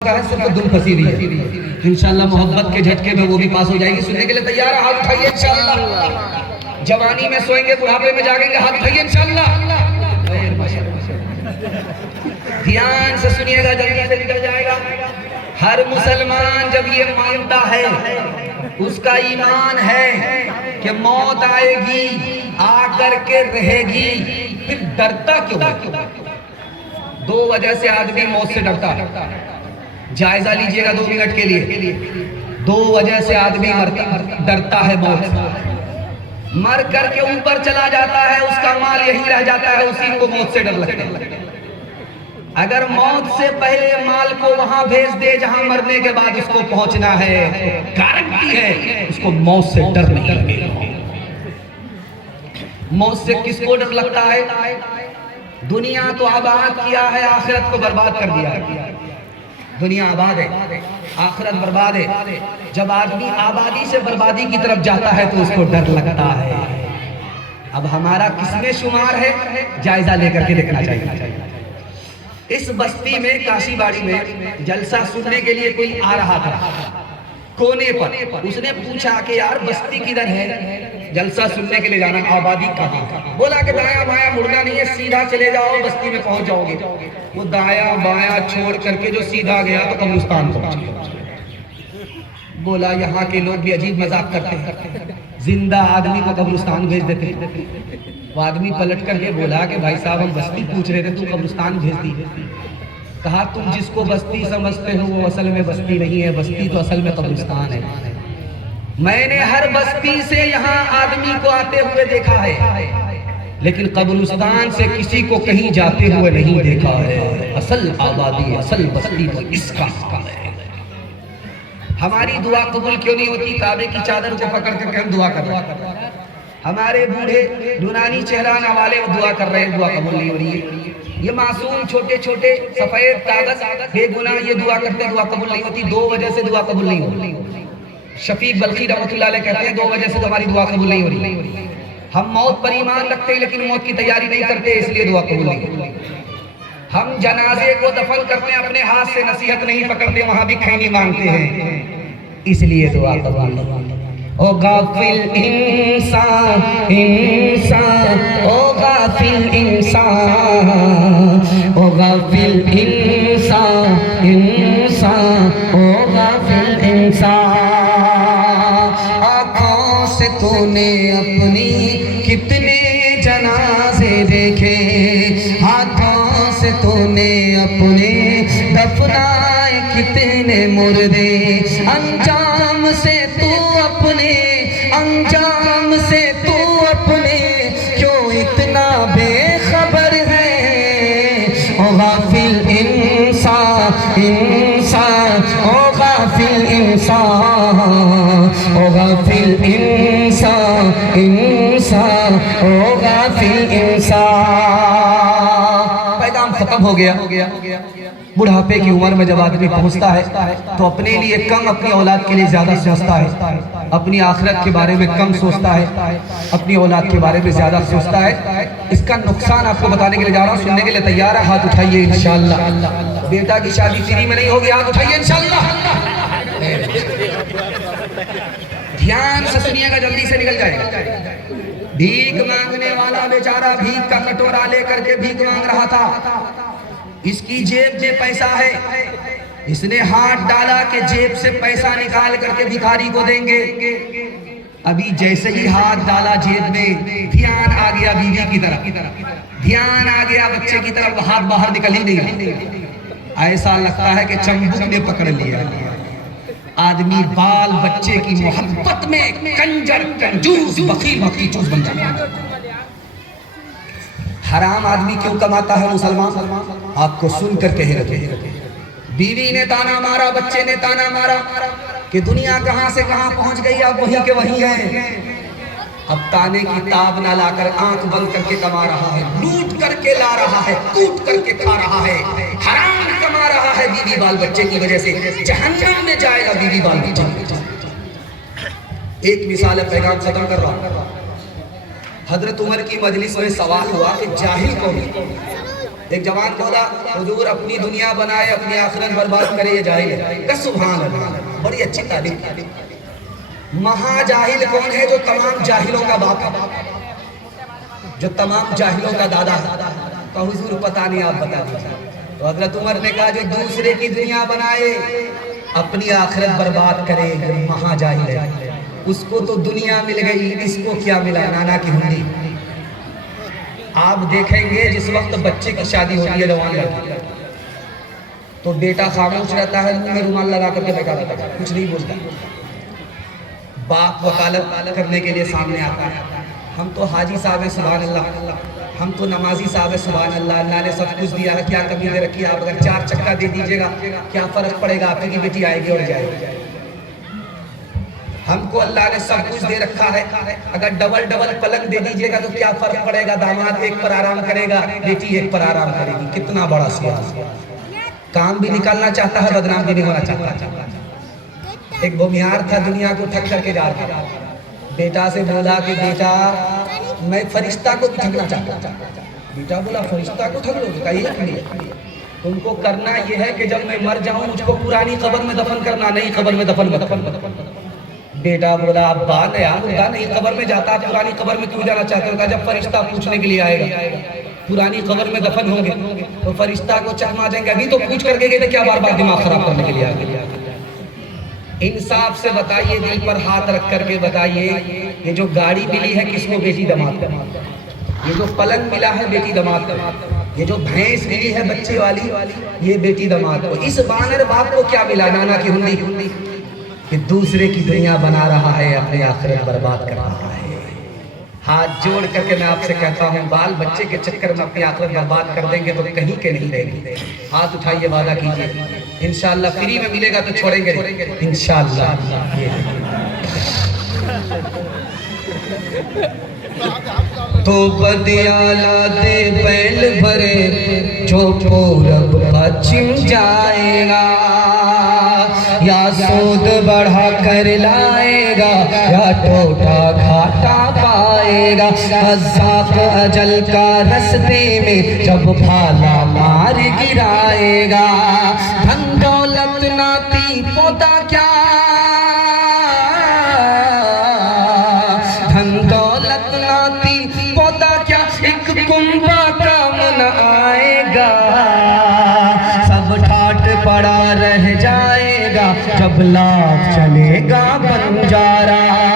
सिर्फ दुम फसीरी है। इंशाल्लाह मोहब्बत के झटके में वो भी पास हो जाएगी। सुनने के लिए तैयार है? हाथ उठाइए इंशाल्लाह। जवानी में सोएंगे, बुढ़ापे में जागेंगे, हाथ उठाइए इंशाल्लाह। ध्यान से सुनिएगा, जल्दी से निकल जाएगा। हर मुसलमान जब ये मानता है, उसका ईमान है कि मौत आएगी, आकर के रहेगी, फिर डरता क्यों? दो वजह से आदमी मौत से डरता है। जायजा लीजिएगा 2 मिनट के लिए। 2 वजह से आदमी डरता है मौत। मर करके ऊपर चला जाता है, उसका माल यही रह जाता है, उसी को मौत से डर लगता है। अगर मौत से पहले माल को वहां भेज दे जहां मरने के बाद उसको पहुंचना है, गारंटी है उसको मौत से डर नहीं लगेगा। मौत से किसको डर लगता है? दुनिया तो आबाद किया है, आखिरत को बर्बाद कर दिया है। दुनिया आबाद है, आखिरत बर्बाद है। जब आदमी आबादी से बर्बादी की तरफ जाता है तो उसको डर लगता है। अब हमारा किसमें शुमार है, जायजा लेकर के देखना चाहिए। इस बस्ती में, काशीबाड़ी में जलसा सुनने के लिए कोई आ रहा था कोने पर। उसने पूछा कि यार बस्ती किधर है, जलसा सुनने के लिए जाना, आबादी कहाँ? बोला कि दाया बाया मुड़ना नहीं है, सीधा चले जाओ, बस्ती में पहुंच जाओगे। वो दाया बाया छोड़ करके जो सीधा गया तो कब्रिस्तान पहुंच गया। बोला यहाँ के लोग भी अजीब मजाक करते हैं, जिंदा आदमी को कब्रिस्तान भेज देते। वो आदमी पलट करके बोला कि भाई साहब हम बस्ती पूछ रहे थे, तू कब्रिस्तान भेज दी। कहा तुम जिसको बस्ती समझते हो वो असल में बस्ती नहीं है, बस्ती तो असल में कब्रिस्तान है। मैंने हर बस्ती से यहाँ आदमी को आते हुए देखा है, लेकिन कब्रिस्तान से किसी को कहीं जाते हुए नहीं देखा है। असल आबादी, असल बस्ती तो इसका है। हमारी दुआ कबूल क्यों नहीं होती? काबे की चादर को पकड़ करके हम दुआ कर रहे हैं। हमारे बूढ़े यूनानी चेहराना वाले दुआ कर रहे हैं, दुआ कबूल नहीं हो रही है। ये मासूम छोटे छोटे सफेद कागज बेगुनाह ये दुआ करते, दुआ कबूल नहीं होती। 2 वजह से दुआ कबूल नहीं होती। शफीक बल्खी रहमतुल्लाह अलैह कहते हैं 2 वजह से हमारी दुआ कबूल नहीं हो रही। हम मौत पर ईमान रखते हैं लेकिन मौत की तैयारी नहीं करते, इसलिए दुआ कबूल नहीं होती। हम जनाजे को दफन करते हैं, अपने हाथ से नसीहत नहीं पकड़ते, वहां भी खैनी मांगते हैं, इसलिए दुआ कबूल नहीं होती। ओ गाफिल इंसान, इंसान, ओ गाफिल इंसान, ओ गाफिल इंसान, इंसान, ओ गाफिल इंसान। आँखों से तूने अपनी कितने जनाजे देखे, हाथों से तूने अपने दफनाए कितने मुर्दे। अंजाम से तू अपने, अंजाम से तू अपने क्यों इतना बेखबर है? ओ गाफिल इंसान, इंसान, ओ गाफिल इंसान, ओ गाफिल इंसान, इंसान, ओ गाफिल इंसान। पैगाम खत्म हो गया। बुढ़ापे की उम्र में जब आदमी पहुंचता है तो अपने लिए कम, अपनी औलाद के लिए ज्यादा सोचता है, अपनी आखिरत के बारे में कम सोचता है, अपनी औलाद के बारे में ज्यादा सोचता है। इसका नुकसान आपको बताने के लिए जा रहा हूँ। सुनने के लिए तैयार है? हाथ उठाइए इंशाल्लाह। बेटा की शादी फ्री में नहीं होगी, हाथ उठाइए इंशाल्लाह। ध्यान से सुनिएगा, जल्दी से निकल जाएगा। भीख मांगने वाला बेचारा भीख का कटोरा लेकर के भीख मांग रहा था। इसकी जेब में पैसा है, इसने हाथ डाला कि जेब से पैसा निकाल करके भिखारी को देंगे। अभी जैसे ही हाथ डाला जेब में, ध्यान आ गया बीवी की तरफ, ध्यान आ गया बच्चे की तरफ, हाथ बाहर निकल ही नहीं। ऐसा लगता है कि चंबुक ने पकड़ लिया। आदमी बाल बच्चे की मोहब्बत में कंजर, कंजूस, बखील, बखीचूस बन जाता है। हराम आदमी क्यों कमाता है मुसलमान? आपको सुन कर कह रहे। बीवी ने ताना मारा, बच्चे ने ताना मारा कि दुनिया कहां से कहां पहुंच गई, अब वहीं के वहीं है। अब ताने की ताब ना लाकर आंख बंद करके कमा रहा है, लूट करके ला रहा है, कूट करके खा रहा है, हराम कमा रहा है। बीवी बाल बच्चे की वजह से जहन्नम में जाएगा बीवी बाल बच्चे। एक मिसाल है, पैगाम खत्म कर रहा हूं। हजरत उमर की मजलिस में सवाल हुआ कि जाहिल कौन है? एक जवान बोला, हुजूर अपनी दुनिया बनाए अपनी आखिरत बर्बाद करे ये जाहिल है। सुभान अल्लाह, बड़ी अच्छी तारीफ। महाजाहिल कौन है? जो तमाम जाहिलों का बाप है, जो तमाम जाहिलों का दादा है। तो हुजूर पता नहीं, आप बता दीजिए। तो हजरत उमर ने कहा, जो दूसरे की दुनिया बनाए अपनी आखिरत बर्बाद करे महाजाहिल है। उसको तो दुनिया मिल गई, इसको क्या मिला? नाना की हुंडी। आप देखेंगे जिस वक्त बच्चे की शादी होती है जवान लड़की, तो बेटा खामोश रहता है, मुंह में रुमाल लगा करके बैठा रहता है, कुछ नहीं बोलता। बाप वकालत करने के लिए सामने आता है, हम तो हाजी साहब हैं सुभान अल्लाह, हम तो नमाजी साहब हैं सुभान अल्लाह, अल्लाह ने सब कुछ दिया है, क्या कमी दे रखी है? आप अगर 4 चक्का दे दीजिएगा क्या फर्क पड़ेगा? आपकी बेटी आएगी और जाएगी। हमको अल्लाह ने सब कुछ दे रखा है, अगर डबल डबल पलंग दे दीजिएगा तो क्या फर्क पड़ेगा? दामाद एक पर आराम करेगा, बेटी एक पर आराम करेगी। कितना बड़ा सियासत। काम भी निकालना चाहता है, बदनाम भी नहीं होना चाहता। एक भूमिहार था, दुनिया को ठग करके जा रहा था। बेटा से बोला कि बेटा मैं फरिश्ता को भी ठगना चाहता था। बेटा बोला फरिश्ता को ठग लोगे? कहिए तुमको करना यह है कि जब मैं मर जाऊं मुझको पुरानी कब्र में दफन करना, नई कब्र में दफन। बेटा बोला अब्बा नया मुर्दा नहीं कब्र में जाता, पुरानी कब्र में क्यों जाना चाहते हो? जब फरिश्ता पूछने के लिए आएगा पुरानी कब्र में दफन होंगे तो फरिश्ता को चरमा जाएंगे, अभी तो पूछ करके गए थे, क्या बार बार दिमाग खराब करने के लिए आ गए? इंसाफ से बताइए, दिल पर हाथ रख करके बताइए, ये जो गाड़ी मिली है किसको? बेटी दामाद। ये जो पलंग मिला है बेटी दामाद। ये जो भैंस मिली है बच्चे वाली, ये बेटी दामाद। तो इस बानर बाप को क्या मिला? नाना की हुंडी। कि दूसरे की दुनिया बना रहा है, अपनी आखिरत बर्बाद कर रहा है। हाथ जोड़ करके मैं आपसे कहता हूँ, बाल बच्चे के चक्कर में अपनी आखिरत बर्बाद कर देंगे तो कहीं के नहीं रहेंगे। हाथ उठाइए, वादा कीजिए, इंशाअल्लाह फ्री में मिलेगा तो छोड़ेंगे इंशाअल्लाह। तो बदियाला दे बैल भरे जो पूरब पश्चिम जाएगा, या सूद बढ़ा कर लाएगा या टोटा घाटा पाएगा। अज़ाक अजल का रस्ते में जब भाला मार गिराएगा। धन दौलत नाती पोता क्या, धन दौलत नाती पोता क्या, एक कुंभा काम न आएगा। सब ठाट पड़ा रह जाएगा जब लाख चलेगा बंजारा।